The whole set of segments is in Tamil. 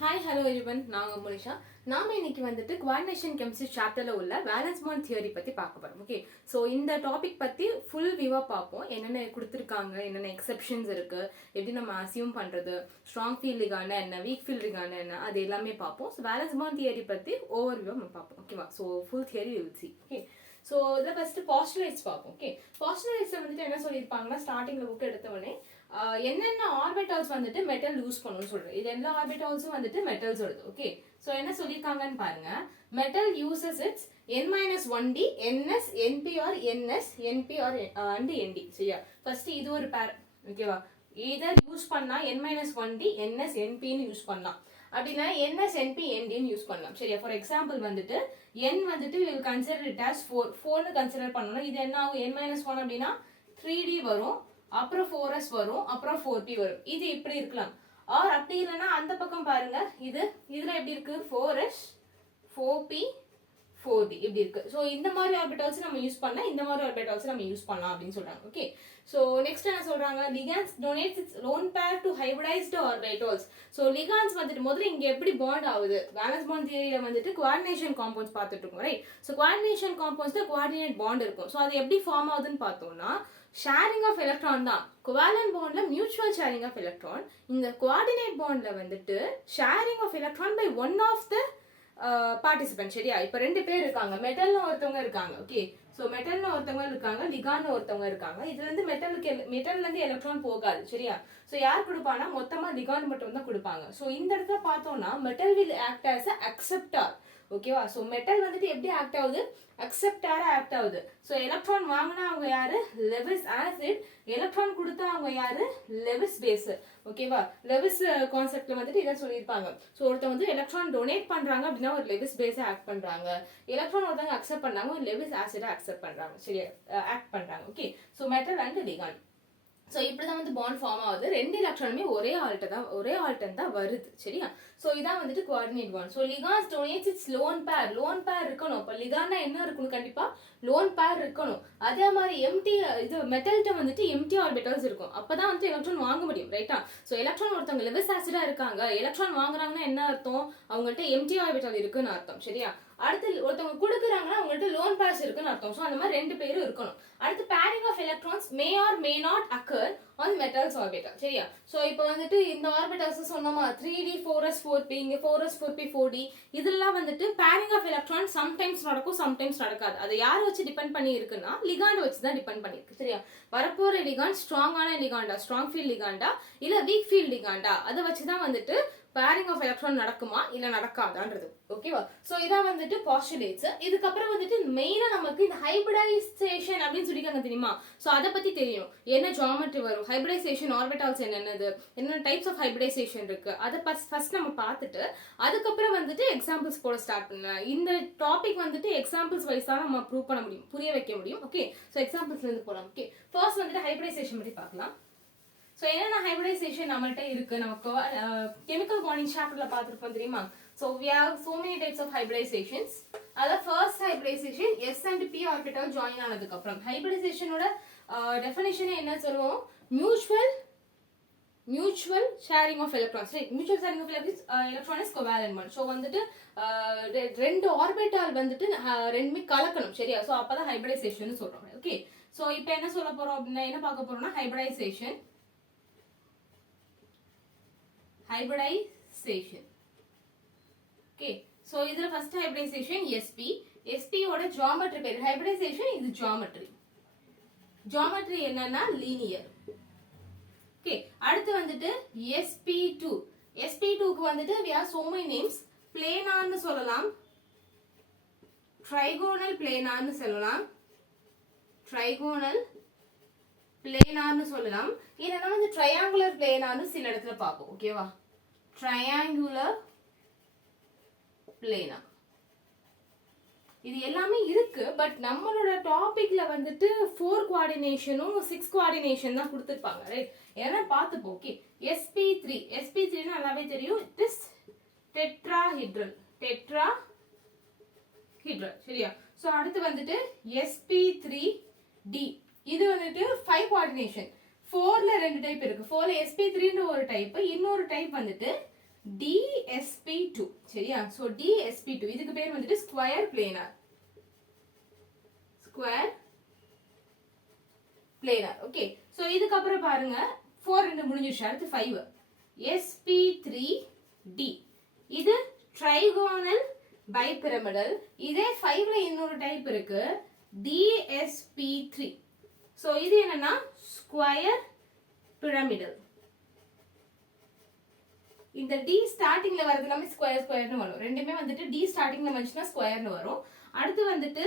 ஹாய் ஹலோ எரிவன் நான் முனிஷா. நாம இன்னைக்கு வந்துட்டு குவாடினேஷன் கெமிஸ்ட்ரி சாப்டர்ல உள்ள வேலன்ஸ் பாண்ட் தியரி பத்தி பார்க்க போறோம். ஓகே, ஸோ இந்த டாபிக் பத்தி ஃபுல் வியூவா பார்ப்போம். என்னென்ன கொடுத்துருக்காங்க, என்னென்ன எக்ஸெப்ஷன்ஸ் இருக்கு, எப்படி நம்ம அசியூம் பண்றது, ஸ்ட்ராங் ஃபீல்ட் லிகாண்ட் என்ன, வீக் ஃபீல்ட் லிகாண்ட் என்ன, அது எல்லாமே பார்ப்போம். ஸோ வேலன்ஸ் பாண்ட் தியரி பத்தி ஓவர் வியூவா நம்ம பார்ப்போம். ஓகேவா? So full theory will see. Okay, so இதில் ஃபர்ஸ்ட் பாஸ்டுலேட்ஸ் பார்ப்போம். ஓகே, பாஸ்டுலேட்ஸ் வந்துட்டு என்ன சொல்லியிருப்பாங்கன்னா, ஸ்டார்டிங்ல புக் எடுத்த உடனே என்னென்ன ஆர்பிட்டால்ஸ் வந்துட்டு மெட்டல் யூஸ் பண்ணணும்னு சொல்றேன். இது எல்லா ஆர்பிட்டால்ஸும் வந்துட்டு மெட்டல்ஸ் வருது. ஓகே, ஸோ என்ன சொல்லியிருக்காங்கன்னு பாருங்க. Metal uses it's n-1d ns np or ns np or and nd. சரியா? ஃபர்ஸ்ட் இது ஒரு பேர். ஓகேவா? இதர் யூஸ் பண்ணா n-1d ns np ன்னு யூஸ் பண்ணலாம். அப்படின்னா ns np nd ன்னு யூஸ் பண்ணலாம். சரியா? ஃபார் எக்ஸாம்பிள் வந்துட்டு n வந்துட்டு will consider it as 4 ன்னு கன்சிடர் பண்ணணும். இது என்ன ஆகும்? n-1 அப்படின்னா 3d வரும், அப்புறம் 4s வரும், அப்புறம் 4p வரும். இது இப்படி இருக்கலாம். ஆர் அப்படி இல்லைன்னா அந்த பக்கம் பாருங்க, இதுல எப்படி இருக்கு? 4s 4p 4d இப்படி இருக்கு. ஸோ இந்த மாதிரி ஆர்பிட்டால்ஸ் நம்ம யூஸ் பண்ணலாம், இந்த மாதிரி ஆர்பிட்டால்ஸ் நம்ம யூஸ் பண்ணலாம் அப்படின்னு சொல்றாங்க. ஓகே, ஸோ நெக்ஸ்ட் என்ன சொல்றாங்க? Ligands donates its lone pair to hybridised orbitals. So ligands வந்துட்டு முதல்ல இங்க எப்படி பாண்ட் ஆகுது? வேலன்ஸ் பாண்ட் தியரியில வந்துட்டு குவாடினேஷன் காம்பவுண்ட்ஸ் பார்த்துட்டு இருக்கோம், ரைட்? ஸோ குவாடினேஷன் காம்பவுண்ட்ஸ்ல குவாடினேட் பாண்ட் இருக்கும். ஸோ அது எப்படி ஃபார்ம் ஆகுதுன்னு பார்த்தோம்னா, ஷேரிங் ஆஃப் எலக்ட்ரான் தான். கோவாலன்ட் பாண்ட்ல மியூச்சுவல் ஷேரிங் ஆஃப் எலக்ட்ரான். இந்த கோஆர்டினேட் பாண்ட்ல வந்துட்டு sharing of electron by one of the participant. சரியா? இப்ப ரெண்டு பேர் இருக்காங்க, மெட்டல்னு ஒருத்தவங்க இருக்காங்க. ஓகே, ஸோ மெட்டல்னு ஒருத்தவங்க இருக்காங்க, லிகான்னு ஒருத்தவங்க இருக்காங்க. இதுல இருந்து மெட்டல்ல இருந்து எலக்ட்ரான் போகாது. சரியா? ஸோ யார் கொடுப்பானா? மொத்தமா லிகான் மட்டும் தான் கொடுப்பாங்க. ஸோ இந்த இடத்துல பார்த்தோம்னா metal will act as a acceptor. ஓகேவா? ஸோ மெட்டல் வந்துட்டு எப்படி ஆக்ட் ஆகுது? அக்செப்டாரா ஆக்ட் ஆகுது. ஸோ எலக்ட்ரான் வாங்கினா அவங்க யாரு? Lewis acid. எலக்ட்ரான் கொடுத்தா அவங்க யாரு? Lewis base. ஓகேவா? லெவிஸ் கான்செப்ட்ல வந்துட்டு இதை சொல்லியிருப்பாங்க. ஸோ ஒருத்தவங்க வந்து எலக்ட்ரான் டொனேட் பண்றாங்க அப்படின்னா ஒரு லெவிஸ் பேஸை ஆக்ட் பண்றாங்க. எலக்ட்ரான் ஒருத்தவங்க அக்செப்ட் பண்ணாங்க, ஒரு லெவிஸ் ஆசிடை அக்செப்ட் பண்றாங்க. சரியா? ஆக்ட் பண்றாங்க. Okay, so metal and ligand. So இப்படிதான் வந்து பாண்ட் ஃபார்ம் ஆகுது. ரெண்டு எலக்ட்ரானுமே ஒரே ஆல்டன் தான் வருது. சரியா? ஸோ இதான் வந்துட்டு coordinate bond. So ligands donates its lone pair இருக்கணும். இப்போ லிகாண்டா என்ன இருக்கணும்? கண்டிப்பா லோன் பேர் இருக்கணும். அதே மாதிரி எம்டி இது மெட்டல்கிட்ட வந்துட்டு எம்டி ஆர்பிட்டல்ஸ் இருக்கும். அப்பதான் வந்து எலக்ட்ரான் வாங்க முடியும், ரைட்டா? ஸோ எலக்ட்ரான் ஒருத்தவங்க லெவிஸ் ஆசிடா இருக்காங்க, எலக்ட்ரான் வாங்குறாங்கன்னா என்ன அர்த்தம்? அவங்கள்ட்ட எம்டி ஆர்பிட்டல் இருக்குன்னு அர்த்தம். சரியா? அடுத்து ஒருத்தவங்க கொடுக்குறாங்கன்னா அவங்கள்ட்ட லோன் பேர்ஸ் இருக்குன்னு அர்த்தம். ஸோ அந்த மாதிரி ரெண்டு பேரும் இருக்கணும். அடுத்து pairing of electrons may or may not occur on metals orbital. சரியா? ஸோ இப்போ வந்துட்டு இந்த ஆர்பிட்டல்ஸ் சொன்னோமா, 3d 4s 4p, இங்க 4s 4p 4d, இதெல்லாம் வந்துட்டு பேரிங் ஆஃப் எலக்ட்ரான் சம்டைம்ஸ் நடக்கும், சம்டைம்ஸ் நடக்காது. அது யாரை வச்சு டிபெண்ட் பண்ணி இருக்குன்னா லிகாண்ட் வச்சு தான் டிபெண்ட் பண்ணிருக்கு. சரியா? வரப்போற லிகாண்ட் ஸ்ட்ராங்கான லிகாண்டா, ஸ்ட்ராங் ஃபீல்ட் லிகாண்டா இல்ல வீக் ஃபீல்ட் லிகாண்டா, அதை வச்சுதான் வந்துட்டு பேரிங் ஆஃப் எலக்ட்ரான் நடக்குமா இல்ல நடக்காதான்றது. ஓகேவா? சோ இதான் வந்துட்டு பாஸ்டுலேட்ஸ். இதுக்கப்புறம் வந்துட்டு மெயினா நமக்கு இந்த ஹைபிரிடைசேஷன் அப்படின்னு சொல்லிருக்காங்க தெரியுமா? சோ அதை பத்தி தெரியும். என்ன ஜியோமெட்ரி வரும், ஹைபிரிடைசேஷன் ஆர்பிட்டால்ஸ் என்னென்னது, என்னென்ன டைப்ஸ் ஆஃப் ஹைபிரிடைசேஷன் இருக்கு, அதை ஃபர்ஸ்ட் நம்ம பார்த்துட்டு அதுக்கப்புறம் வந்துட்டு எக்ஸாம்பிள்ஸ் போட ஸ்டார்ட் பண்ணலாம். இந்த டாபிக் வந்துட்டு எக்ஸாம்பிள்ஸ் வைஸ் தான் நம்ம ப்ரூவ் பண்ண முடியும், புரிய வைக்க முடியும். ஓகே, சோ எக்ஸாம்பிள்ஸ்ல இருந்து போலாம். ஓகே, ஃபர்ஸ்ட் வந்துட்டு ஹைபிரிடைசேஷன் பத்தி பார்க்கலாம். ஸோ என்னென்ன ஹைபிரிடைசேஷன் நம்மள்ட்ட இருக்கு? நமக்கு கெமிக்கல் பாண்டிங் சாப்டர்ல பார்த்துருப்போம் தெரியுமா? So we have so many types of hybridizations. அதாவது first hybridization s and p orbital join ஆனதுக்கு அப்புறம் ஹைபிரிடைசேஷனோட டெஃபினிஷனே என்ன சொல்லுவோம்? Mutual sharing of electrons. Mutual sharing of electron is covalent bond. So வந்துட்டு ரெண்டு ஆர்பிட்டால் வந்துட்டு ரெண்டுமே கலக்கணும். சரியா? ஸோ அப்பதான் ஹைபிரிடைசேஷன் சொல்றோம். ஓகே, ஸோ இப்போ என்ன சொல்ல போறோம் அப்படின்னா, என்ன பார்க்க போறோம்னா ஹைபிரிடைசேஷன். ஓகே, சோ இதுல ஃபர்ஸ்ட் ஹைபிரிடைசேஷன் sp ஓட ஜியோமெட்ரி பேர். ஹைபிரிடைசேஷன் இது ஜியோமெட்ரி என்னன்னா லீனியர். ஓகே, அடுத்து வந்துட்டு sp2க்கு வந்துட்டு we have so many names. பிளேனார்னு சொல்லலாம், ட்ரைகோனல் பிளேனார்னு சொல்லலாம், இல்லைன்னா வந்து ட்ரையாங்குலர் பிளேனார்னு சில இடத்துல பார்ப்போம். ஓகேவா? ட்ரையாங்குலர் பிளேனார் இது எல்லாமே இருக்கு. பட் நம்மளோட டாபிக்ல வந்துட்டு 4 கோஆர்டினேஷனும் 6 கோஆர்டினேஷன் தான் கொடுத்துருப்பாங்க, ரைட்? ஏன்னா பார்த்துப்போம். ஓகே, sp3 நல்லாவே தெரியும். This tetrahedral. சரியா? சோ அடுத்து வந்துட்டு sp3d. இது வந்துட்டு 5 கோஆர்டினேஷன். 4ல ரெண்டு டைப் இருக்கு. 4ல sp3 ன்ற ஒரு டைப், இன்னொரு டைப் வந்துட்டு DsP2 சரியா? ஸோ DsP2 இதுக்கு பேர் வந்துட்டு square planar. Square planar. Okay, so இதுக்கப்புறம் பாருங்க 4 ரெண்டு முடிஞ்சிருச்சு. அடுத்து 5 sp3d. இது ட்ரைகோனல் பைபிரமிடல். இதே 5ல இன்னொரு டைப் இருக்கு DsP3. ஸோ இது என்னன்னா ஸ்கொயர் பிரமிடல். இந்த டி ஸ்டார்டிங்ல வரது எல்லாமே ஸ்கொயர் ஸ்கொயர்னு வரும். ரெண்டுமே வந்துட்டு டி ஸ்டார்டிங்ல வந்துச்சுன்னா ஸ்கொயர்னு வரும். அடுத்து வந்துட்டு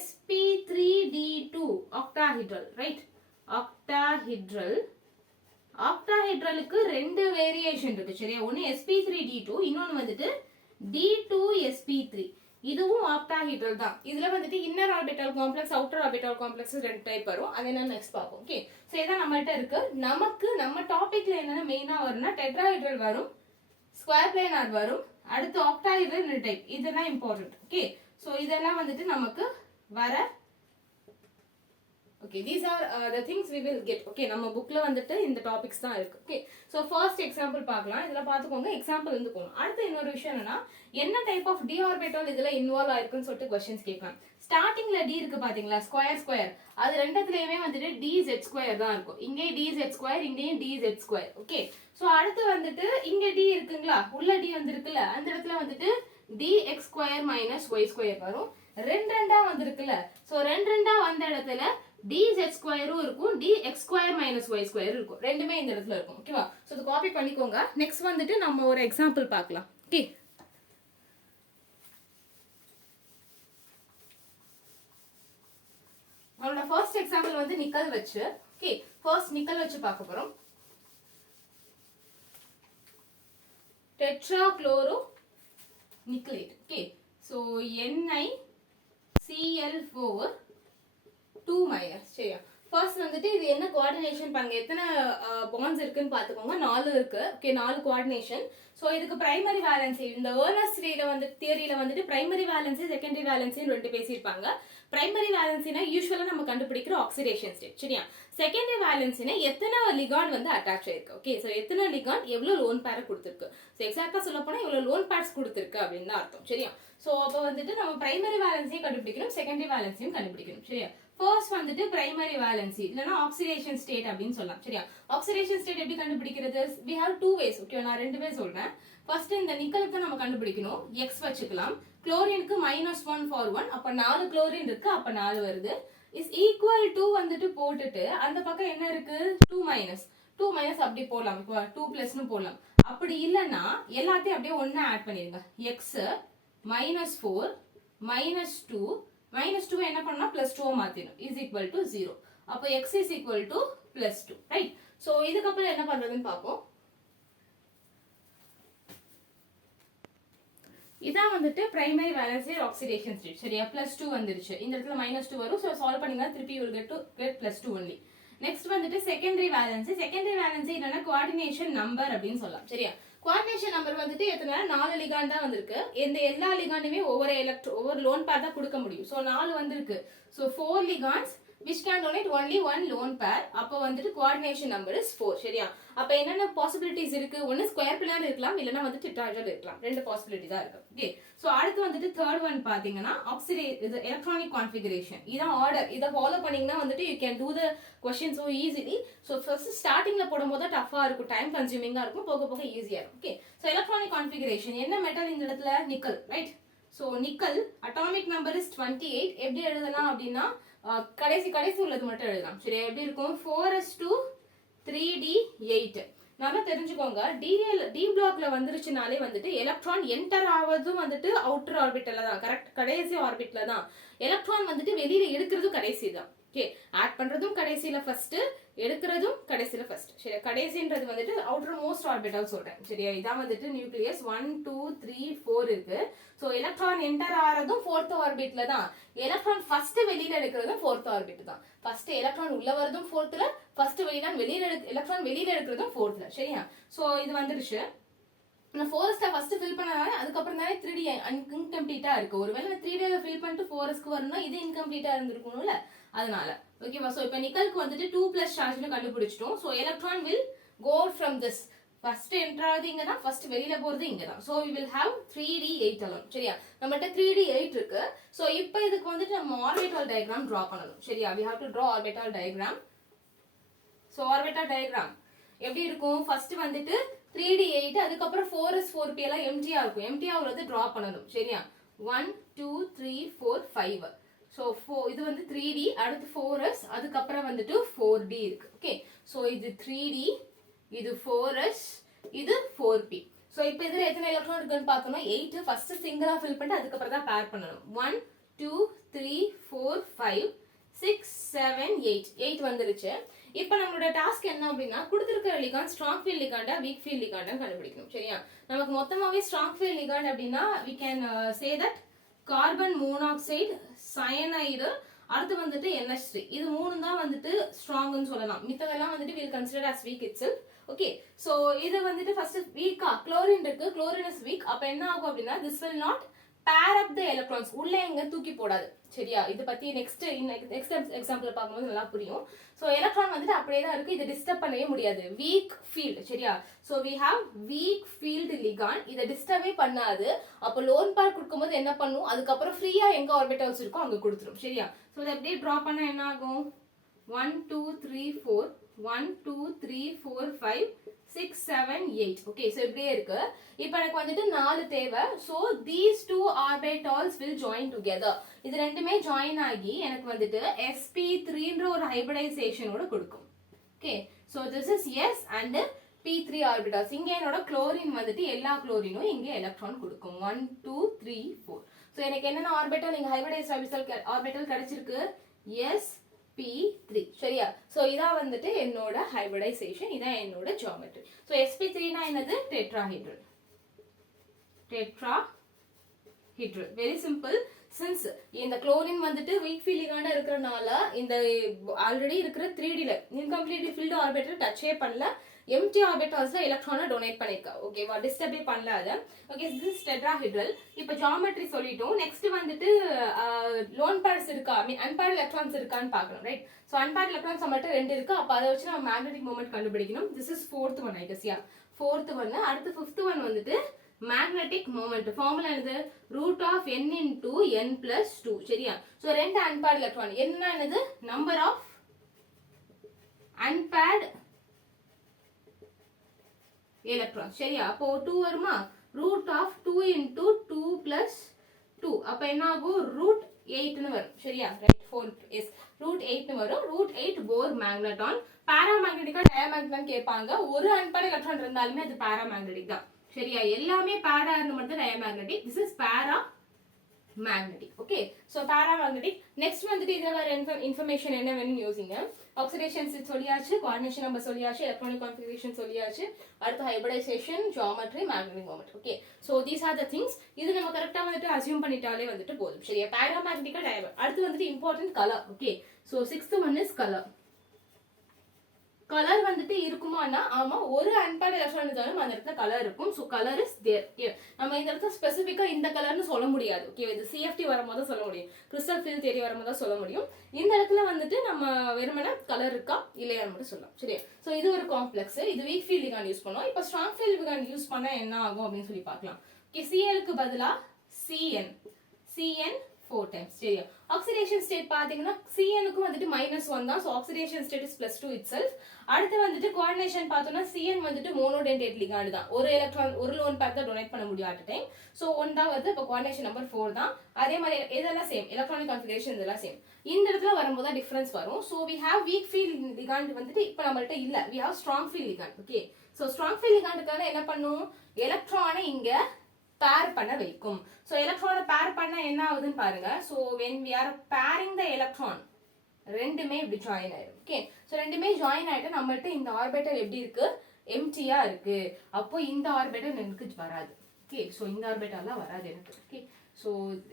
sp3d2 ஆக்டாஹெட்ரல். Right, octahedral. ஆக்டாஹெட்ரலுக்கு ரெண்டு வேரியேஷன் இருக்கு சரியா? ஒன்னு sp3d2, இன்னொன்னு வந்துட்டு d2sp3. இதுவும் ஆக்டாஹெட்ரல் தான். இதுல வந்துட்டு inner orbital complex, outer orbital complex ரெண்டு டைப் வரும். அது என்னன்னு நெக்ஸ்ட் பார்ப்போம். ஓகே, சோ இதான் நம்மள்ட்ட இருக்கு. நமக்கு நம்ம டாபிக்ல என்னென்ன மெயினா வரும்னா டெட்ராஹெட்ரல் வரும், ஸ்கொயர் பிளேனார் வரும், அடுத்து ஆக்டாஹெட்ரல் ரெண்டு டைப். இதெல்லாம் இம்பார்ட்டன்ட். ஓகே, சோ இதெல்லாம் வந்துட்டு நமக்கு வர. Okay, these are the things we will get. Okay, நம்ம bookல வந்துட்டு இந்த டாபிக்ஸ் தான் இருக்கு. Okay, so first example பார்க்கலாம். இதெல்லாம் பார்த்துக்கோங்க, எக்ஸாம்பிள் வந்து போகணும். அடுத்து இன்னொரு விஷயம் என்னன்னா, என்ன டைப் ஆஃப் d ஆர்பிட்டல் இதுல இன்வால்வ் ஆயிருக்குன்னு சொல்லிட்டு क्वेश्चंस கேட்கலாம். ஸ்டார்டிங்ல d இருக்கு பாத்தீங்களா, ஸ்கொயர் ஸ்கொயர், அது ரெண்டுத்துலயுமே வந்துட்டு dz ஸ்கொயர் தான் இருக்கும். இங்கே dz ஸ்கொயர், இங்கேயும் dz ஸ்கொயர். ஓகே, சோ அடுத்து வந்துட்டு இங்க d இருக்குங்களா, உள்ள d வந்திருக்குல்ல, அந்த இடத்துல வந்துட்டு dx square minus y square வரும். ரெண்டு ரெண்டா வந்திருக்குல்ல, சோ ரெண்டு ரெண்டா வந்த இடத்துல dz ஸ்கொயரும் இருக்கும், dx square minus y square இருக்கும். ரெண்டுமே இந்த இடத்துல இருக்கும். ஓகேவா? சோ இது காப்பி பண்ணிக்கோங்க. நெக்ஸ்ட் வந்துட்டு நம்ம ஒரு எக்ஸாம்பிள் பார்க்கலாம். ஓகே, நம்மளோட ஃபர்ஸ்ட் எக்ஸாம்பிள் வந்து நிக்கல் வச்சு. ஓகே, ஃபர்ஸ்ட் நிக்கல் வச்சு பார்க்க போறோம். Tetrachloro nickelate. Okay, so NiCl4 2 minus. சரியா? ஃபர்ஸ்ட் வந்துட்டு இது என்ன கோஆர்டினேஷன் பாருங்க, எத்தனை பாண்ட்ஸ் இருக்குன்னு பாத்துக்கோங்க. 4 இருக்கு. Okay, 4 coordination. சோ இதுக்கு பிரைமரி வேலன்சி, இந்த ஏர்னஸ் தியரியில வந்துட்டு பிரைமரி வேலன்சி செகண்டரி வேலன்சி ரெண்டு பேசியிருப்பாங்க. பிரைமரி வேலன்சினா யூசுவலா நம்ம கண்டுபிடிக்கிற ஆக்சிடேஷன் ஸ்டேட். சரியா? செகண்டரி வேலன்சினா எத்தனை லிகாண்ட் வந்து அட்டாச் ஆயிருக்கு. ஓகே, சோ எத்தனை லிகாண்ட் எவ்வளவு லோன் பேர் கொடுத்திருக்கு. சோ எக்ஸாக்ட்டா சொல்ல போனா இவ்வளவு லோன் பேர்ஸ் கொடுத்திருக்கு அப்படின்னு தான் அர்த்தம். சரியா? சோ அப்ப வந்துட்டு நம்ம பிரைமரி வேலன்சியும் கண்டுபிடிக்கணும், செகண்டரி வேலன்சியும் கண்டுபிடிக்கணும். சரியா? ஃபர்ஸ்ட் வந்துட்டு பிரைமரி வேலன்சி இல்லனா ஆக்சிடேஷன் ஸ்டேட் அப்படின்னு சொல்லலாம். சரியா? ஆக்சிடேஷன் ஸ்டேட் எப்படி கண்டுபிடிக்கிறது? we have two ways. Okay, நான் ரெண்டு வே சொல்றேன். ஃபர்ஸ்ட் இந்த நிக்கலுக்கு நம்ம கண்டுபிடிக்கணும், x வச்சுக்கலாம். குளோரினுக்கு -1 for 1, அப்ப 4 குளோரின் இருக்கு, அப்ப 4 வருது. is equal to வந்துட்டு போட்டுட்டு அந்த பக்கம் என்ன இருக்கு, 2 மைனஸ் அப்படி போடலாம். இப்போ 2 பிளஸ்னு போடலாம். அப்படி இல்லனா எல்லாத்தையும் அப்படியே ஒண்ணா ஆட் பண்ணிருங்க. x -4 -2 -2 என்ன பண்ணா +2 மாத்திரும், is equal to 0. அப்போ x is equal to +2. Right? So இதுக்கு அப்புறம் என்ன பண்றதுன்னு பாப்போம். இதான் வந்துட்டு பிரைமரி வேலன்சி ஆக்சிடேஷன் ஸ்டேட். சரியா? +2 வந்துருச்சு. இந்த இடத்துல -2 வரும். சோ சால்வ் பண்ணீங்கன்னா திருப்பி you will get +2 only. Next வந்துட்டு செகண்டரி வேலன்சி. செகண்டரி வேலன்சி என்னன்னா கோஆர்டினேஷன் நம்பர் அப்படின்னு சொல்லலாம். சரியா? கோஆர்டினேஷன் நம்பர் வந்துட்டு எத்தனை 4 லிகாண்ட் தான் வந்திருக்கு. இந்த எல்லா லிகாண்டுமே ஒவ்வொரு லோன் பேர் தான் கொடுக்க முடியும். சோ 4 வந்திருக்கு. So 4 ligands which can donate only one lone pair. அப்ப வந்துட்டு coordination number is 4. சரியா? அப்ப என்னென்ன பாசிபிலிட்டிஸ் இருக்கு? ஒன்னு ஸ்கொயர் பிளானர் இருக்கலாம், இல்லனா வந்து டெட்ராஹெட்ரல் இருக்கலாம். ரெண்டு பாசிபிலிட்டி தான் இருக்கு. ஓகே, சோ அடுத்து வந்துட்டு தேர்ட் ஒன் பாத்தீங்கன்னா இது எலக்ட்ரானிக் கான்ஃபிகரேஷன். இதான் ஆர்டர். இத ஃபாலோ பண்ணீங்கன்னா வந்துட்டு you can do the question so easily. So first ஸ்டார்டிங்ல போடும்போது டஃபா இருக்கும், டைம் கன்சூமிங்கா இருக்கும், போக போக ஈஸியா இருக்கும். ஓகே, சோ எலக்ட்ரானிக் கான்ஃபிகரேஷன் என்ன மெட்டல் இந்த இடத்துல? Nickel. Right? So nickel atomic number is 28. எப்படி எழுதலாம் அப்படின்னா கடைசி உள்ளது மட்டும் எழுதலாம். சரியா? எப்படி இருக்கும்? 4s2 3d8. நல்லா தெரிஞ்சுக்கோங்க, டி பிளாக்ல வந்துருச்சுனாலே வந்துட்டு எலக்ட்ரான் என்டர் ஆவதும் வந்துட்டு அவுட்டர் ஆர்பிட்டல்ல தான், கரெக்ட்? கடைசி ஆர்பிட்ல தான். எலக்ட்ரான் வந்துட்டு வெளியில எடுக்கிறதும் கடைசி தான். ஓகே, ஆட் பண்றதும் கடைசியில ஃபர்ஸ்ட், எடுக்கிறதும் கடைசியில ஃபர்ஸ்ட். சரியா? கடைசின்றது வந்துட்டு அவுட்டர் மோஸ்ட் ஆர்பிட்டல் சொல்றேன். சரியா? இதான் வந்துட்டு நியூக்ளியஸ் 1 2 3 4 இருக்கு. சோ எலக்ட்ரான் என்டர் ஆறதும் 4th ஆர்பிட்ல தான். எலக்ட்ரான் ஃபர்ஸ்ட் வெளியில எடுக்கிறதும் 4th ஆர்பிட் தான். ஃபர்ஸ்ட் எலக்ட்ரான் உள்ள வரதும் 4thல, ஃபர்ஸ்ட் எலக்ட்ரான் வெளியில எடுக்கிறதும் 4thல. சரியா? சோ இது வந்துருச்சு. நான் 4s ஃபர்ஸ்ட் ஃபில் பண்ணனால அதுக்கப்புறம் தானே 3d இன்கம்ப்ளீட்டா இருக்கு. ஒருவேளை நான் 3d ஃபில் பண்ணிட்டு 4sக்கு வரணும்னா இது இன்கம்ப்ளீட்டா இருந்திருக்கணும்ல, அதனால. ஓகேவா? சோ இப்போ நிக்கலுக்கு வந்துட்டு 2+ சார்ஜ்னு கண்டுபிடிச்சிட்டோம். So electron will go from this first enter ஆகுது இங்க தான், ஃபர்ஸ்ட் வெளியில போறது இங்க தான். So we will have 3d8 alone. சரியா, நம்மகிட்ட 3d8 இருக்கு. சோ இப்போ இதுக்கு வந்துட்டு நம்ம ஆர்பிட்டல் டயகிராம் டிரா பண்ணணும். சரியா, we have to draw orbital diagram. So orbital diagram எப்படி இருக்கும்? ஃபர்ஸ்ட் வந்துட்டு 3d8, அதுக்கப்புறம் 4s 4p எல்லாம் எம்டியா இருக்கும். எம்டியா உள்ளது டிரா பண்ணணும். சரியா, 1 2 3 4 5. சோ இது வந்து 3d, அடுத்து 4s, அதுக்கப்புறம் வந்துட்டு 4d இருக்கு. ஓகே, சோ இது 3d, இது 4s, இது 4p. சோ இப்போ இதுல எத்தனை எலக்ட்ரான் இருக்குன்னு பார்த்தோம்னா 8. ஃபர்ஸ்ட் சிங்கிளா ஃபில் பண்ணிட்டு அதுக்கப்புறம் தான் பேர் பண்ணணும். 1 2 3 4 5 6 7 8 8 வந்துருச்சு. இப்போ நம்மளோட டாஸ்க் என்ன அப்படின்னா, கொடுத்துருக்கிற லிகாண்ட் ஸ்ட்ராங் ஃபீல்ட் லிகாண்டா வீக் ஃபீல்ட் லிகாண்டா கண்டுபிடிக்கணும். சரியா, நமக்கு மொத்தமாவே ஸ்ட்ராங் ஃபீல்ட் லிகாண்ட் அப்படின்னா we can say that carbon monoxide, cyanide, அடுத்து வந்துட்டு NH3, இது மூணு தான் வந்துட்டு ஸ்ட்ராங்னு சொல்லலாம். மித்ததெல்லாம் வந்துட்டு we'll consider as weak itself. Okay, so இது வந்துட்டு ஃபர்ஸ்ட் வீக்கா குளோரின் இருக்கு, குளோரின் இஸ் வீக். அப்ப என்ன ஆகும் அப்படின்னா this will not pair up the electrons, உள்ள எங்க தூக்கி போடாது. சரியா, இது பத்தி நெக்ஸ்ட் எக்ஸாம்பிள் பார்க்கும்போது நல்லா புரியும். சோ எலக்ட்ரான் வந்துட்டு அப்படியே தான் இருக்கு, இதை டிஸ்டர்ப் பண்ணவே முடியாது. Week field. சரியா, so we have weak field ligand, இதை டிஸ்டர்பே பண்ணாது. அப்போ லோன் பேர் கொடுக்கும்போது என்ன பண்ணும், அதுக்கப்புறம் ஃப்ரீயா எங்க ஆர்பிட்டல்ஸ் இருக்கோ அங்க கொடுத்துரும். சரியா, சோ இதை அப்படியே டிரா பண்ணா என்ன ஆகும்? 1 2 3 4 1 2 3 4 5 6 7 8. ஓகே, சோ இப்படியே இருக்கு. இப்போ எனக்கு வந்துட்டு 4 தேவை. So these two orbitals will join together. இது ரெண்டுமே ஜாயின் ஆகி எனக்கு வந்துட்டு sp3ன்ற ஒரு ஹைபிரிடைசேஷனோட கொடுக்கும். Okay, so this is s and p3 orbitals. இங்க என்னோட குளோரின் வந்துட்டு எல்லா குளோரினும் இங்க எலக்ட்ரான் கொடுக்கும். 1 2 3 4. சோ எனக்கு என்னென்ன ஆர்பிட்டல் இங்க ஹைபிரிடைஸ்ட் ஆர்பிட்டல் கிடைச்சிருக்கு? sp3. சரியா, சோ இதான் வந்துட்டு என்னோட ஹைபிரிடைசேஷன், இதான் என்னோட ஜியோமெட்ரி. சோ sp3 னா என்னது? Tetrahedral. Tetrahedral, very simple. Since இந்த குளோரின் வந்துட்டு வீக் ஃபீல்ட் லிகாண்டா இருக்கறனால இந்த ஆல்ரெடி இருக்கிற 3D ல இன்கம்ப்ளீட்லி ஃபில்ட் ஆர்பிட்டல் டச்சே பண்ணல, எம்டி ஆர்பிட்டல்ஸ்ல எலக்ட்ரானை டொனேட் பண்ணிருக்கா. ஓகேவா, டிஸ்டர்பே பண்ணல அத. Okay, this is tetrahedral. இப்போ ஜியோமெட்ரி சொல்லிட்டோம். நெக்ஸ்ட் வந்துட்டு லோன் பேர்ஸ் இருக்கா, ஐ மீன் அன்பேர்ட் எலக்ட்ரான்ஸ் இருக்கான்னு பார்க்கணும். ரைட், சோ அன்பேர்ட் எலக்ட்ரான்ஸ் மட்டும் 2 இருக்கு. அப்ப அதை வச்சு நம்ம மேக்னெட்டிக் மொமெண்ட் கண்டுபிடிக்கணும். This is 4th one, I guess. Yeah, 4th one. அடுத்து 5th one வந்துட்டு மேக்னெட்டிக் மொமெண்ட். ஃபார்முலா என்னது? Root of n into n plus 2. சரியா, சோ ரெண்டு அன்பேர்ட் எலக்ட்ரான் என்னது? Number of unpaired electron. சரியா, அப்போ 2 வருமா? Root of 2 into 2 plus 2. அப்ப என்ன ஆகும்? ரூட் 8 னு வரும். சரியா, ரைட், 4 is ரூட் 8 னு வரும். ரூட் 8 போர் மேக்னெட்டான். பாராமேக்னெட்டிக்கா டயமேக்னெட்டான் கேட்பாங்க. ஒரு அன்பேர்ட் எலக்ட்ரான் இருந்தாலுமே அது பாராமேக்னெட்டிக் தான். சரியா, எல்லாமே பேரா இருந்து மட்டும் diamagnetic. This is para magnetic. Okay, so paramagnetic. Next வந்துட்டு இதுல வர இன்ஃபர்மேஷன் என்ன வேணும் யோசிங்க. ஆக்சிடேஷன் ஸ்டேட் சொல்லியாச்சு, கோஆர்டினேஷன் நம்பர் சொல்லியாச்சு, எலக்ட்ரானிக் கான்ஃபிகரேஷன் சொல்லியாச்சு, அடுத்து hybridization, geometry, magnetic moment. Okay, so these are the things. இது நம்ம கரெக்ட்டா வந்துட்டு அஸ்யூம் பண்ணிட்டாலே வந்துட்டு போதும். சரியா, பாராமேக்னெட்டிக்கா டயமேக்னெட்டிக். அடுத்து வந்துட்டு important colour. Okay, so 6th one is colour. Colour வந்துட்டு இருக்குமானா ஆமா, ஒரு அன்பேர்ட் எலக்ட்ரான் இருந்தாலும் அந்த இடத்துல கலர் இருக்கும். So colour is there. நம்ம இந்த இடத்துல ஸ்பெசிஃபிக்கா இந்த கலர்னு சொல்ல முடியாது. ஓகே, இது சிஎஃப்டி வரும்போது சொல்ல முடியும், கிறிஸ்டல் ஃபீல்ட் தியரி வரும்போது சொல்ல முடியும். இந்த இடத்துல வந்துட்டு நம்ம வெறுமனே கலர் இருக்கா இல்லையான்னு மட்டும் சொல்லலாம். சரியா, சோ இது ஒரு காம்ப்ளெக்ஸ். இது வீக் ஃபீல்ட் லிகாண்ட் யூஸ் பண்ணோம். இப்போ ஸ்ட்ராங் ஃபீல்ட் லிகாண்ட் யூஸ் பண்ணா என்ன ஆகும் அப்படின்னு சொல்லி பார்க்கலாம். ஓகே, சிஎல்க்கு பதிலா சிஎன் 4 times. சரியா, ஆக்சிடேஷன் ஸ்டேட் பாத்தீங்கன்னா CN-க்கு வந்துட்டு -1 தான். So oxidation state is +2 itself. அடுத்து வந்துட்டு கோஆர்டினேஷன் பார்த்தோம்னா CN வந்துட்டு மோனோடென்டேட் லிகாண்ட் தான். ஒரு எலக்ட்ரான் ஒரு லோன் பேர் தான் டொனேட் பண்ண முடியும் அட் டைம். சோ 1 தான் வருது. இப்போ கோஆர்டினேஷன் நம்பர் 4 தான். அதே மாதிரி இதெல்லாம் சேம், எலக்ட்ரானிக் கான்ஃபிகரேஷன் இதெல்லாம் சேம். இந்த இடத்துல வரும்போது தான் டிஃபரன்ஸ் வரும். So we have weak field ligand வந்துட்டு இப்போ நம்மள்ட்ட இல்ல, we have strong field ligand. Okay, so strong field ligandக்கான என்ன பண்ணும்? எலக்ட்ரானை இங்க பேர் பண்ண வைக்கும். சோ எலக்ட்ரானை பேர் பண்ணா என்ன ஆகுதுன்னு பாருங்க. So when we are pairing the electron, ரெண்டுமே இப்படி ஜாயின் ஆயிடும். ஓகே, சோ ரெண்டுமே ஜாயின் ஆயிட்டு நம்மள்ட்ட இந்த ஆர்பிட்டல் எப்படி இருக்கு? எம்டியா இருக்கு. அப்போ இந்த ஆர்பிட்டல் எனக்கு வராது. ஓகே, சோ இந்த ஆர்பிட்டல்லாம் வராது எனக்கு. ஓகே, சோ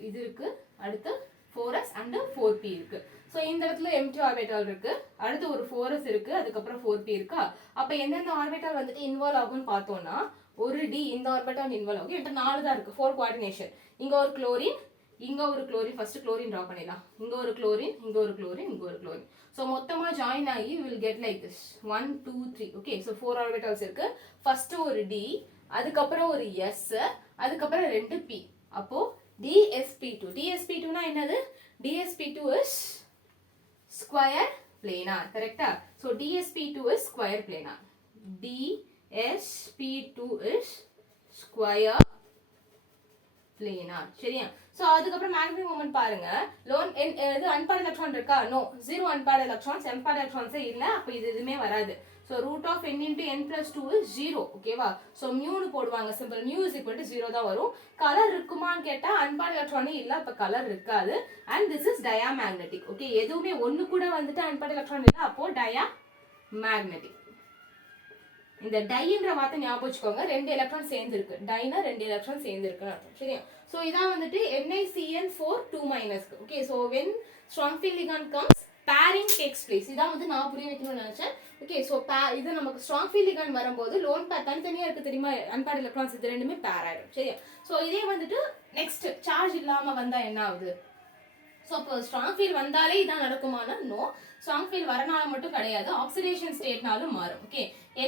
இது இருக்கு, அடுத்து 4s and 4p இருக்கு. சோ இந்த இடத்துல எம்டி ஆர்பிட்டல் இருக்கு, அடுத்து ஒரு 4s இருக்கு, அதுக்கப்புறம் 4p இருக்கா. அப்ப எந்தெந்த ஆர்பிட்டல் வந்துட்டு இன்வால்வ் ஆகும்னு பார்த்தோம்னா, ஒரு D இந்த ஆர்பிட்டல் இன்வால்வ் ஆகும். என்கிட்ட 4 தான் இருக்கு, 4 கோஆர்டினேஷன். இங்க ஒரு குளோரின், இங்க ஒரு குளோரின், ஃபர்ஸ்ட் குளோரின் டிரா பண்ணிடலாம். இங்க ஒரு குளோரின், இங்க ஒரு குளோரின், இங்க ஒரு குளோரின். ஸோ மொத்தமா ஜாயின் ஆகி will get like this 1 2 3. Okay, so 4 orbitals இருக்கு. ஃபர்ஸ்ட் ஒரு டி, அதுக்கப்புறம் ஒரு எஸ், அதுக்கப்புறம் 2 பி. அப்போ DsP2. DsP2னா என்னது? DsP2 is square planar. கரெக்டா? So DsP2 is square planar. DsP2 is square planar. சரியா? சோ அதுக்கப்புறம் மேக்னெட்டிக் மொமெண்ட் பாருங்க. லோன் இது அன்பேர்ட் எலக்ட்ரான் இருக்கா? நோ. 0 அன்பேர்ட் எலக்ட்ரான்ஸ், அன்பேர்ட் எலக்ட்ரான்ஸே இல்ல. அப்ப இது எதுவுமே வராது. So root of n into n plus 2 is 0. ஓகேவா? So mu னு போடுவாங்க. Simple mu is equal to 0 தான் வரும். கலர் இருக்குமான்னு கேட்டா அன்பேர்ட் எலக்ட்ரானே இல்ல. அப்ப கலர் இருக்காது. And this is diamagnetic. Okay, எதுவுமே ஒன்னு கூட வந்துட்டு அன்பேர்ட் எலக்ட்ரான் இல்ல. அப்போ diamagnetic. இந்த டைன்ற வார்த்தை ஞாபகம் வச்சுக்கோங்க. 2 எலக்ட்ரான் சேர்ந்து இருக்கு. டைனா 2 எலக்ட்ரான் சேர்ந்து இருக்குன்னு அர்த்தம். சரியா? சோ இதான் வந்துட்டு NiCN4 2-. Okay, so when strong field ligand comes, pairing takes place. இதான் வந்து நான் புரிய வைக்கணும்னு நினைச்சேன். ஓகே, சோ இது நமக்கு strong field ligand வரும்போது லோன் பேர் தனித்தனியா இருக்கு தெரியுமா? அன்பேர்ட் எலக்ட்ரான்ஸ் இது ரெண்டுமே பேர் ஆயிடும். சரியா? சோ இதே வந்துட்டு நெக்ஸ்ட் சார்ஜ் இல்லாம வந்தா என்ன ஆகுது? சோ அப்போ ஸ்ட்ராங் ஃபீல்ட் வந்தாலே இதான் நடக்குமானா? நோ. ஸ்ட்ராங் ஃபீல்ட் வரனால மட்டும் கிடையாது, ஆக்சிடேஷன் ஸ்டேட்னாலும் மாறும். ஓகே,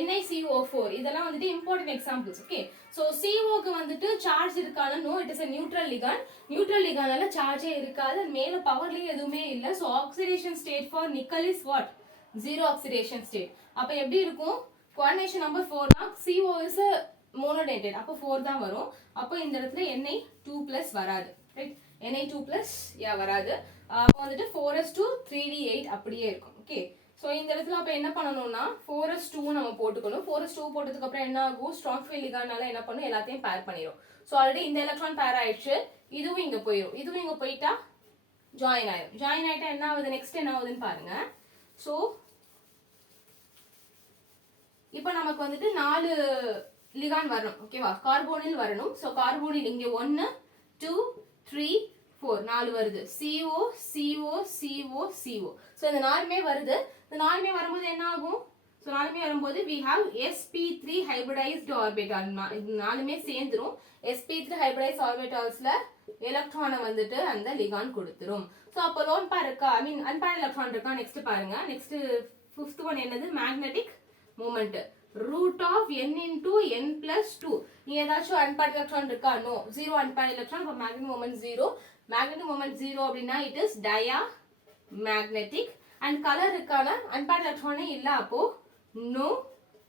NiCO4 இதெல்லாம் வந்துட்டு இம்பார்ட்டன்ட் எக்ஸாம்பிள்ஸ். ஓகே, சோ CO-க்கு வந்துட்டு சார்ஜ் இருக்கானா? No, it is a neutral ligand. Neutral லிகாண்டால சார்ஜே இருக்காது, மேல பவர்லயும் எதுவுமே இல்ல. So oxidation state for nickel is what? 0 oxidation state. அப்ப எப்படி இருக்கும்? கோஆர்டினேஷன் நம்பர் 4 னா CO is மோனோடேட்டட். அப்ப 4 தான் வரும். அப்ப இந்த இடத்துல Na2+ வராது. ரைட்? Na2+ வராது. அப்ப வந்துட்டு 4s2 3d8 அப்படியே இருக்கும். ஓகே, சோ இந்த இடத்துல அப்ப என்ன பண்ணனும்னா 4s2 நம்ம போட்டுக்கணும். 4s2 போட்டதுக்கு அப்புறம் என்ன ஆகும்? ஸ்ட்ராங் ஃபீல்ட் லிகாண்டால என்ன பண்ணும்? எல்லாத்தையும் பேர் பண்ணிரும். சோ ஆல்ரெடி இந்த எலக்ட்ரான் பேர் ஆயிடுச்சு. இதுவும் இங்க போயிடும். இதுவும் இங்க போயிட்டா ஜாயின் ஆயிடும். ஜாயின் ஆயிட்டா என்ன ஆகுது? நெக்ஸ்ட் என்ன ஆகுதுன்னு பாருங்க. சோ இப்போ நமக்கு வந்துட்டு 4 லிகாண்ட் வரணும். ஓகேவா? கார்போனில் வரணும். சோ கார்போனில் இங்க 1 2 3 4 4 வருது. CO CO CO CO. So இந்த 4மே வருது. இந்த 4மே வரும்போது என்ன ஆகும்? சோ 4மே வரும்போது we have sp3 hybridized orbital. இந்த 4மே சேர்ந்துரும். sp3 hybridized orbitalsல எலக்ட்ரானை வந்துட்டு அந்த லிகாண்ட் கொடுத்துரும். சோ அப்போ லோன் பேர் இருக்கா? ஐ மீன் அன்பேர்ட் எலக்ட்ரான் இருக்கா? நெக்ஸ்ட் பாருங்க. நெக்ஸ்ட் 5th ஒன் என்னது? Magnetic moment. root of n into n plus 2. நீ ஏதாச்சும் அன்பேர்ட் எலக்ட்ரான் இருக்கா? நோ. 0 unpaired electron. அப்ப மேக்னெட்டிக் மொமெண்ட் 0. மேக்னெட்டிக் மொமெண்ட் 0 அப்படின்னா it is diamagnetic. and colour இருக்கான அன்பேர்ட் எலக்ட்ரானே இல்ல. அப்போ no